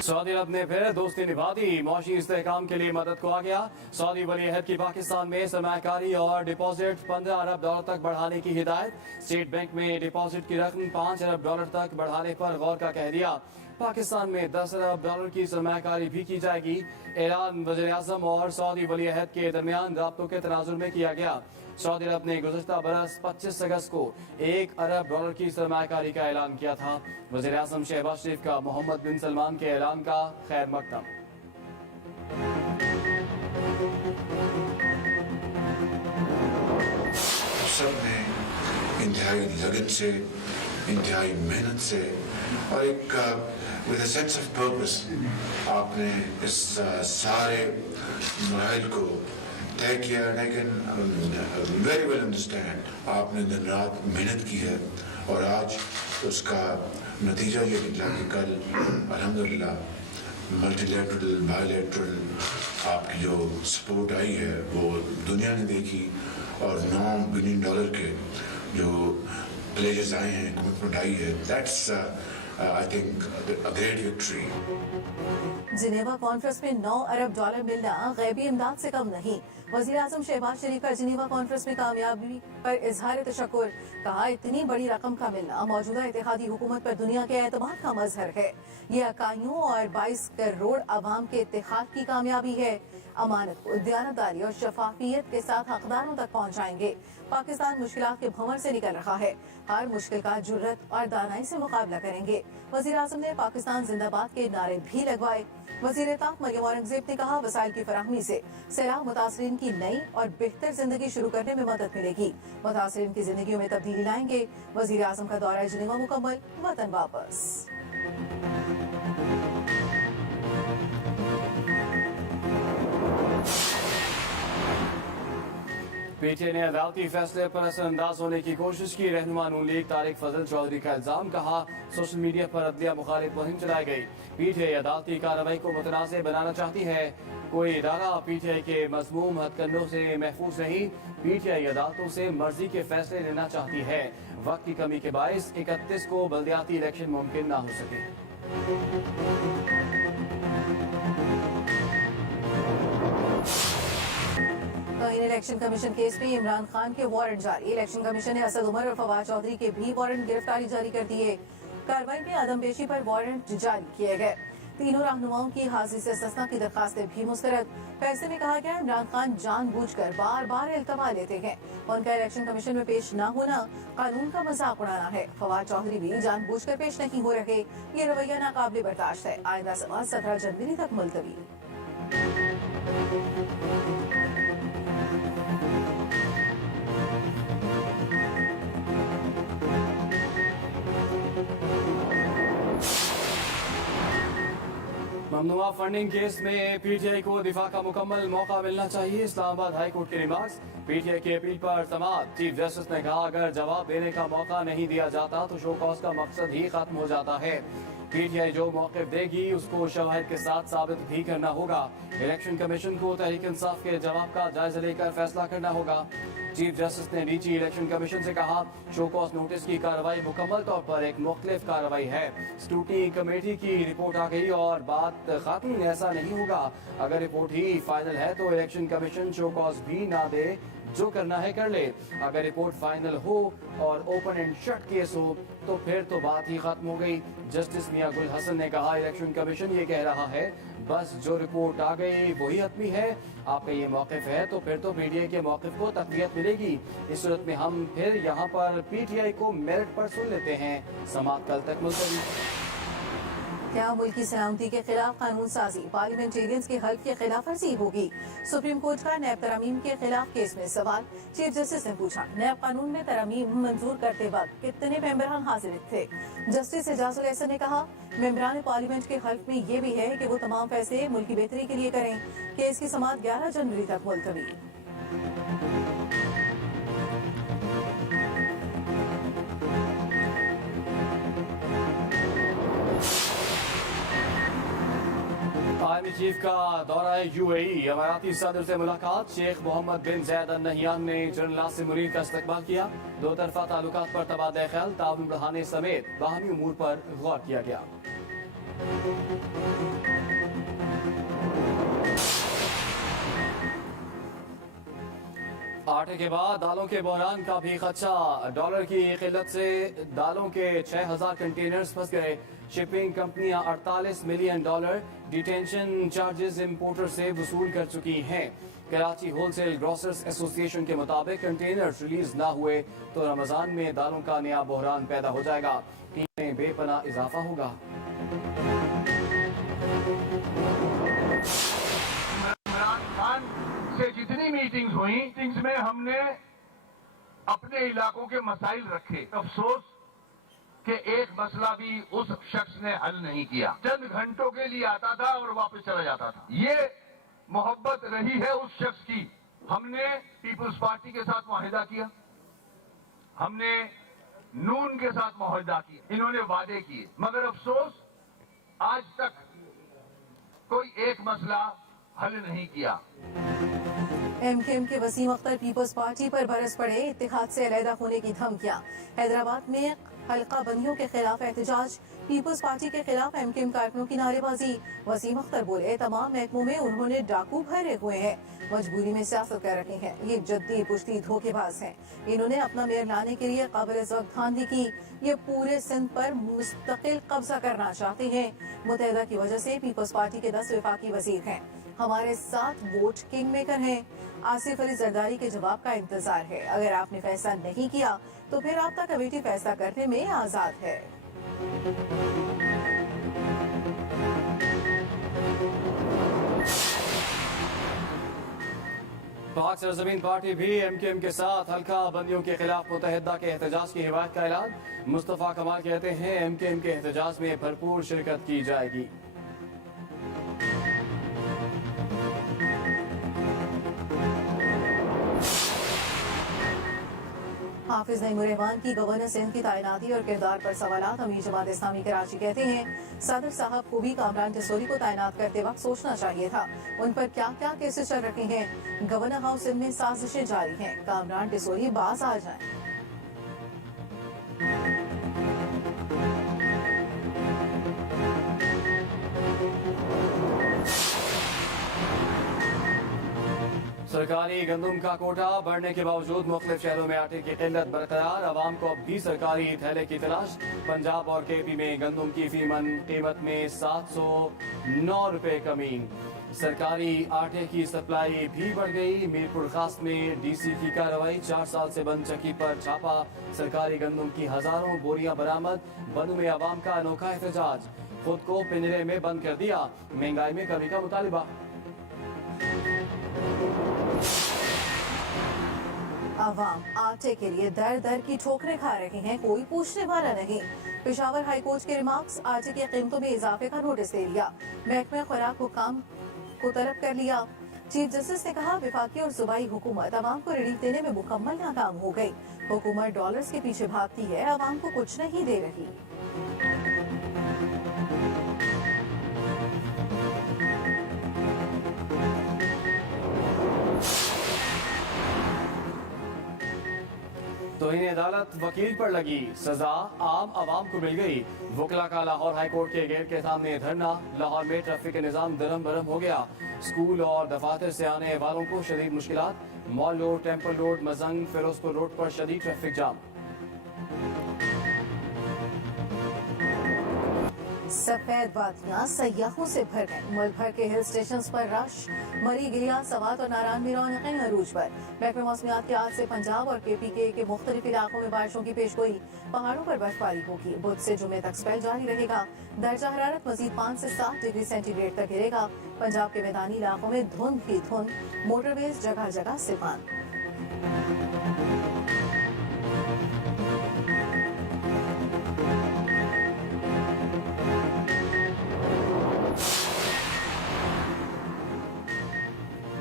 Saudi अरब ने फिर दोस्ती निभा दी, मौशी इस्तेहकाम के लिए मदद को आ गया। सऊदी वली अहद की पाकिस्तान में सरमायाकारी और डिपॉजिट $15 अरब तक बढ़ाने की हिदायत। स्टेट बैंक में डिपॉजिट की रकम $5 अरब तक बढ़ाने पर गौर का कह दिया। पाकिस्तान में $10 अरब की सरमायाकारी भी की जाएगी। ऐलान वज़ीर आज़म और सऊदी वली अहद के दरमियान राब्तों के तनाजुर में किया गया। सऊदी अरब ने गुज़श्ता बरस 25 अगस्त को $1 अरब की सरमायाकारी का ऐलान किया था। वज़ीर आज़म शहबाज शरीफ का मोहम्मद बिन सलमान के ऐलान का खैर मकदम। सबने इंतहाई लगन से, इंतहाई मेहनत से और एक with a sense of purpose आपने इस सारे मराहिल को तय किया। I can very well understand आपने दिन रात मेहनत की है और आज उसका नतीजा ये निकला कि कल अल्हम्दुलिल्लाह मल्टीलैटरल बायलैटरल आपकी जो सपोर्ट आई है वो दुनिया ने देखी और $9 बिलियन के जो प्लेजेस आए हैं, कमिटमेंट आई है, that's I think a great victory. Geneva conference में $9 अरब मिलना गैबी इमदाद से कम नहीं। वज़ीर आज़म शहबाज शरीफ का जिनेवा कॉन्फ्रेंस में कामयाबी पर इजहार तशक्कुर। कहा, इतनी बड़ी रकम का मिलना मौजूदा इत्तेहादी हुकूमत पर दुनिया के एतमाद का मजहर है। ये अकाइयों और 22 करोड़ अवाम के इत्तेहाद की कामयाबी है। अमानत को दयानतदारी और शफाफियत के साथ हकदारों तक पहुँचाएंगे। पाकिस्तान मुश्किलात के भंवर से निकल रहा है। हर मुश्किल का जुर्रत और दानाई से मुकाबला करेंगे। वज़ीर आज़म ने पाकिस्तान जिंदाबाद के नारे भी लगवाए। वज़ीर ताक़ मरियम औरंगज़ेब ने कहा, वसाइल की फराहमी से सैलाब मुतासरीन की नई और बेहतर जिंदगी शुरू करने में मदद मिलेगी। मुतासरीन की जिंदगियों में तब्दीली लाएंगे। वज़ीर आज़म का दौरा जिनेवा मुकम्मल, वतन वापस। पीटीआई ने अदालती फैसले पर असरअंदाज होने की कोशिश की। रहनुमा नून लीग तारिक फजल चौधरी का इल्जाम। कहा, सोशल मीडिया पर अदलिया मुखालिफ मुहिम चलाई गई। पीटीआई अदालती कार्रवाई को मुतनाज़ बनाना चाहती है। कोई इदारा पीटीआई के मज़मूम हथकंडों से महफूज नहीं। पीटीआई अदालतों से मर्जी के फैसले लेना चाहती है। वक्त की कमी के बायस 31 को बल्दियाती इलेक्शन मुमकिन ना हो सके। इलेक्शन कमीशन केस में इमरान खान के वारंट जारी। इलेक्शन कमीशन ने असद उमर और फवाद चौधरी के भी वारंट गिरफ्तारी जारी कर दिए। कार्रवाई में आदमपेशी पर वारंट जारी किए गए। तीनों रहनुमाओं की हाजिरी से इस्तिस्ना की दरखास्तें भी मुस्तरद। फैसले में कहा गया, इमरान खान जानबूझकर बार बार इल्तमा लेते हैं। उनका इलेक्शन कमीशन में पेश न होना कानून का मजाक उड़ाना है। फवाद चौधरी भी जानबूझकर पेश नहीं हो रहे। ये रवैया नाकाबिले बर्दाश्त है। आइंदा समाअत 17 जनवरी तक मुलतवी। ममनुआ फंडिंग केस में पीटीआई को दिफा का मुकम्मल मौका मिलना चाहिए। इस्लामाबाद हाई कोर्ट के रिमार्क्स। पीटीआई की अपील पर समाअत। चीफ जस्टिस ने कहा, अगर जवाब देने का मौका नहीं दिया जाता तो शो कॉज का मकसद ही खत्म हो जाता है। पीटीआई जो मौक़िफ़ देगी उसको शवाहिद के साथ साबित भी करना होगा। इलेक्शन कमीशन को तहरीक इंसाफ के जवाब का जायजा लेकर फैसला करना होगा। चीफ जस्टिस ने डीजी इलेक्शन कमीशन से कहा, शो कॉज नोटिस की कार्रवाई मुकम्मल तौर पर एक मुख्तलिफ कार्रवाई है। स्क्रूटनी कमेटी की रिपोर्ट आ गई और बात खत्म। ऐसा नहीं होगा। अगर रिपोर्ट ही फाइनल है तो इलेक्शन कमीशन शो कॉज भी ना दे, जो करना है कर ले। अगर रिपोर्ट फाइनल हो और ओपन एंड शट केस हो तो फिर तो बात ही खत्म हो गई। जस्टिस मियां गुल हसन ने कहा, इलेक्शन कमीशन ये कह रहा है बस जो रिपोर्ट आ गई वही हतमी है। आपका ये मौक़िफ़ है तो फिर तो पीटीआई के मौक़िफ़ को तक़वियत मिलेगी। इस सूरत में हम फिर यहाँ पर पीटीआई को मेरिट पर सुन लेते हैं। समाअत कल तक मुलतवी। क्या मुल्क की सलामती के खिलाफ कानून साजी, पार्लियामेंटेरियंस के हल्फ की खिलाफ वर्जी होगी? सुप्रीम कोर्ट का नैब तरामीम के खिलाफ केस में सवाल। चीफ जस्टिस ने पूछा, नैब कानून में तरामीम मंजूर करते वक्त कितने मेंबरान हाजिर थे? जस्टिस एजाजुल एहसन ने कहा, मेंबरान पार्लियामेंट के हल्फ में ये भी है कि वो तमाम फैसले मुल्क की बेहतरी के लिए करें। केस की समाअत 11 जनवरी तक मुलतवी। आर्मी चीफ का दौरा यूएई। अमाराती सदर से मुलाकात। शेख मोहम्मद बिन जैद अल नहयान ने जनरल नासिर मुनीर का इस्तकबाल किया। दो तरफा ताल्लुकात पर तबादला ख्याल, ताउन बढ़ाने समेत बाहमी उमूर पर गौर किया गया। आटे के बाद दालों के बहरान का भी खदशा। डॉलर की किल्लत से दालों के 6000 कंटेनर्स फंस गए। शिपिंग कंपनियां 48 million dollar detention charges importer से वसूल कर चुकी हैं। कराची होलसेल ग्रोसर्स एसोसिएशन के मुताबिक कंटेनर्स रिलीज ना हुए तो रमजान में दालों का नया बहरान पैदा हो जाएगा। कीमत में बेपनाह इजाफा होगा। इमरान खान से जितनी मीटिंग्स हुई, मीटिंग्स में हमने अपने इलाकों के मसाइल रखे। अफसोस कि एक मसला भी उस शख्स ने हल नहीं किया। चंद घंटों के लिए आता था और वापस चला जाता था। ये मोहब्बत रही है उस शख्स की। हमने पीपुल्स पार्टी के साथ मुआहिदा किया, हमने नून के साथ मुआहिदा किया, इन्होंने वादे किए, मगर अफसोस आज तक कोई एक मसला हल नहीं किया। एमकेएम के वसीम अख्तर पीपल्स पार्टी पर बरस पड़े। इत्तेहाद से अलहदा होने की धमकियां। हैदराबाद में हल्का बंदियों के खिलाफ एहतजाज। पीपल्स पार्टी के खिलाफ एमकेएम कारकुनों की नारेबाजी। वसीम अख्तर बोले, तमाम महकमों में उन्होंने डाकू भरे हुए हैं, मजबूरी में सियासत कर रहे हैं। ये जद्दी पुश्ती धोखेबाज हैं। इन्होंने अपना मेयर लाने के लिए काबिल वक्त धांधली की। ये पूरे सिंध पर मुस्तकिल कब्जा करना चाहते हैं। मुतहदा की वजह से पीपल्स पार्टी के 10 वफाकी वजीर हैं। हमारे साथ वोट किंग मेकर हैं। आसिफ अली जरदारी के जवाब का इंतजार है। अगर आपने फैसला नहीं किया तो फिर आपका कमेटी फैसला करने में आजाद है। पाक सरजमीन पार्टी भी एमकेएम के साथ हल्का बंदियों के खिलाफ मुतहदा के एहतजाज की हिमायत का ऐलान। मुस्तफा कमाल कहते हैं, एमकेएम के एहतजाज में भरपूर शिरकत की जाएगी। हाफिज नईमुर रहमान की गवर्नर सिंध की तैनाती और किरदार पर सवालात। अमीर जमात इस्लामी कराची कहते हैं, सदर साहब को भी कामरान टिसोरी को तैनात करते वक्त सोचना चाहिए था। उन पर क्या क्या केसेस चल रहे हैं। गवर्नर हाउस सिंध में साजिशें जारी हैं। कामरान टिसोरी बाज आ जाएं। सरकारी गंदम का कोटा बढ़ने के बावजूद मुख्तलिफ शहरों में आटे की किल्लत बरकरार। आवाम को अब भी सरकारी थैले की तलाश। पंजाब और केपी में गंदम की फीमन कीमत में 709 रुपए कमी। सरकारी आटे की सप्लाई भी बढ़ गई। मीरपुर खास में डीसी की कार्रवाई। 4 साल से बंद चक्की पर छापा। सरकारी गंदम की हजारों बोरियां बरामद। बनू में आवाम का अनोखा एहतजाज। खुद को पिंजरे में बंद कर दिया। महंगाई में कमी का मुतालिबा। आवाम आटे के लिए दर दर की ठोकरें खा रहे हैं, कोई पूछने वाला नहीं। पेशावर हाईकोर्ट के रिमार्क्स। आटे की कीमतों में इजाफे का नोटिस दे दिया। महकमा खुराक हुकाम को तलब कर लिया। चीफ जस्टिस ने कहा, विफाकी और सूबाई हुकूमत आवाम को रिलीफ देने में मुकम्मल नाकाम हो गई। हुकूमत डॉलर्स के पीछे भागती है, आवाम को कुछ नहीं दे रही। तो इन्हें अदालत वकील पर लगी। सजा आम आवाम को मिल गई। वकला का लाहौर हाईकोर्ट के गेट के सामने धरना। लाहौर में ट्रैफिक का निजाम दरम बरम हो गया। स्कूल और दफातर से आने वालों को शदीद मुश्किलात। Mall road, temple road, Mozang, Ferozepur road पर शदीद ट्रैफिक जाम। सफेद वादियां सयाहों से भर गई। मुल्क भर के हिल स्टेशन पर रश। मरी, गिरिया, सवात और नारायण में रौनकें अरूज पर। महकमा मौसमियात के आज से पंजाब और केपीके के मुख्तलिफ इलाकों में बारिशों की पेशगोई। पहाड़ों पर बर्फबारी होगी। बुध से जुमे तक स्पेल जारी रहेगा। दर्जा हरारत मजीद 5 से 7 डिग्री सेंटीग्रेड तक गिरेगा। पंजाब के मैदानी इलाकों में धुंध ही धुंध। मोटरवेज जगह जगह से बंद।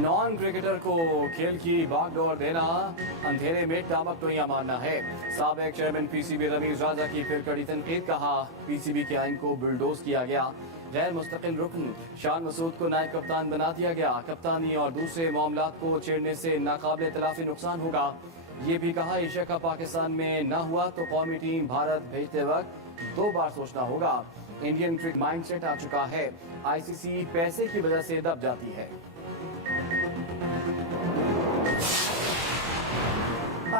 नॉन क्रिकेटर को खेल की बागडोर देना अंधेरे में टामक टोइयां मारना है। साबिक चेयरमैन पीसीबी रमीज राजा की फिर कड़ी तनकीद। कहा, पीसीबी के आइन को बुलडोज किया गया। गैर मुस्तकिल रुकन शान मसूद को नायब कप्तान बना दिया गया। कप्तानी और दूसरे मामलात को छेड़ने से नाकाबिल तलाफी नुकसान होगा। ये भी कहा, एशिया कप पाकिस्तान में न हुआ तो कौमी टीम भारत भेजते वक्त 2 बार सोचना होगा। इंडियन क्रिकेट माइंडसेट आ चुका है। आईसीसी पैसे की वजह से दब जाती है।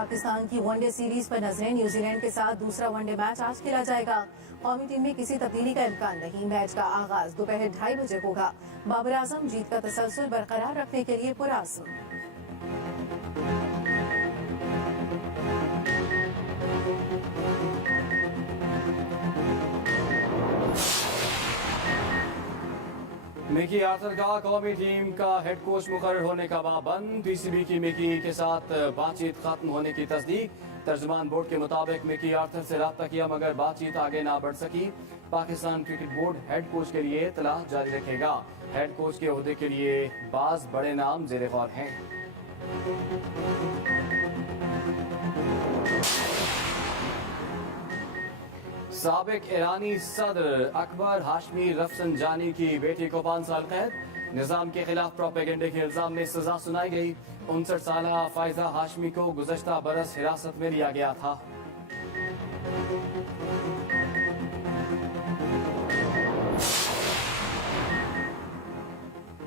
पाकिस्तान की वनडे सीरीज पर नजरें। न्यूजीलैंड के साथ दूसरा वनडे मैच आज खेला जाएगा। कौमी टीम में किसी तब्दीली का इम्कान नहीं। मैच का आगाज दोपहर 2:30 बजे होगा। बाबर आजम जीत का तसलसल बरकरार रखने के लिए पुरअज़्म। मिकी आर्थर का कौमी टीम का हेड कोच मुकर्रर होने का बाब बंद। पीसीबी की मिकी के साथ बातचीत खत्म होने की तस्दीक। तर्जुमान बोर्ड के मुताबिक मिकी आर्थर से राब्ता किया मगर बातचीत आगे ना बढ़ सकी। Pakistan cricket board head coach के लिए तलाश जारी रखेगा। हेड कोच के ओहदे के लिए बाज बड़े नाम जेरे गौर हैं। साबिक ईरानी सदर अकबर हाशमी रफसंजानी की बेटी को 5 साल कैद। निजाम के खिलाफ प्रोपेगेंडे के इल्जाम में सजा सुनाई गई। 59 साल फायजा हाशमी को गुज़श्ता बरस हिरासत में लिया गया था।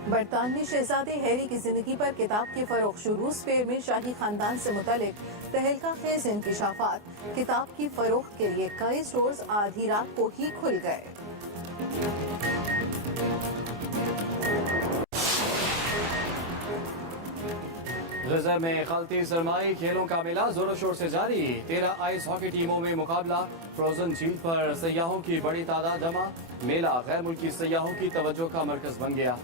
बरतानवी शहजादे हैरी की जिंदगी पर किताब की फरोख्त शुरू। स्पेन में शाही खानदान से मुतालिक तहलका खेज इंकिशाफात। किताब की फरोख्त के लिए कई स्टोर्स आधी रात को ही खुल गए। गजर में खलती सरमाई खेलों का मेला जोरों शोर से जारी। 13 आइस हॉकी टीमों में मुकाबला। फ्रोजन झील पर सयाहों की बड़ी तादाद जमा। मेला गैर मुल्की सयाहों की तवज्जो का मरकज बन गया।